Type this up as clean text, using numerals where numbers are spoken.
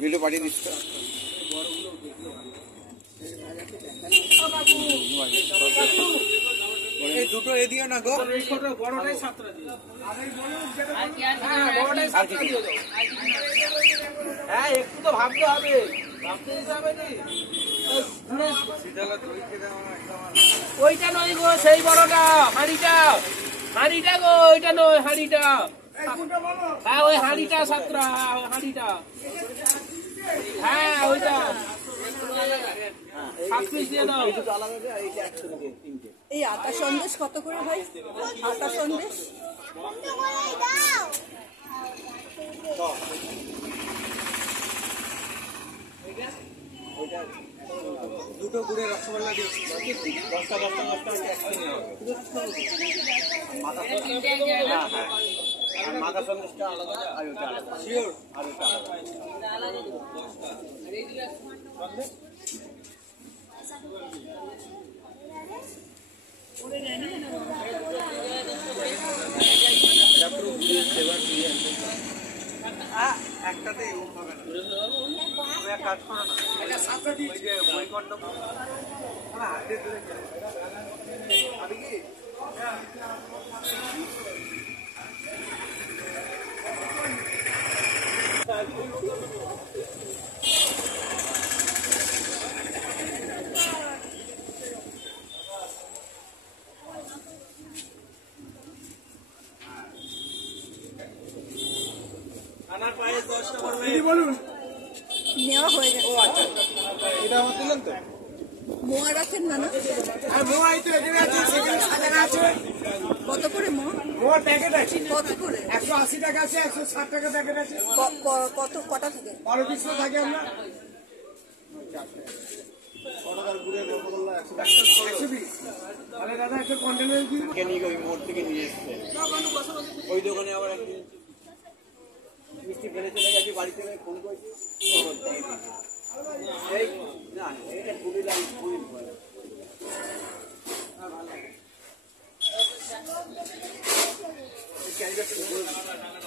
Video পাঠিয়ে দিচ্ছি। এই দুটো এ দিও না গো, বড়টাই 7টা দিও। হ্যাঁ একটু তো ভাবতে হবে, ভাবতে দিতে হবে না। ওইটা নয় গো, সেই বড়টা হাঁড়িটা, হাঁড়িটা গো, ওইটা নয় হাঁড়িটা। হ্যাঁ ওই হাঁড়িটা 7টা, হাঁড়িটা হ্যাঁ ওইটা 7 পিস দিয়ে দাও। এই আটা সন্দেশ কত করে ভাই? আটা সন্দেশ দুটো গুড়ের রসগোল্লা দিচ্ছি, 10টা 10টা 10টা আর মাথা সন্দেশটা আলাদা, আর ওটা আলাদা শিওর, আর ওটা আলাদা। একটাতে হবে না, এক কাজ করো না, এটা 7টা দিয়ে ওই যে বৈকণ্ঠ হাতে ধরে আমি কি নেওয়া হয়ে গেছে। এটা আমার দিলেন তো, মোয়া রাখেন না না? কত করে মোয়া? প্যাকেট আছে কত করে? 180 টাকা আছে, 160 টাকা প্যাকেট আছে। কত কটা থাকে? 12 পিস থাকে। আমরা তাহলে দাদা একটা কন্টেনার নিয়ে ওই মোড় থেকে নিয়ে এসছে, ওই দোকানে আবার একদিন মিষ্টি ফেলে চলে গেছে, বাড়ি থেকে ফোন করেছি না এটা খুবই লাগে, খুবই ভালো। ক্যারিব্যাগটা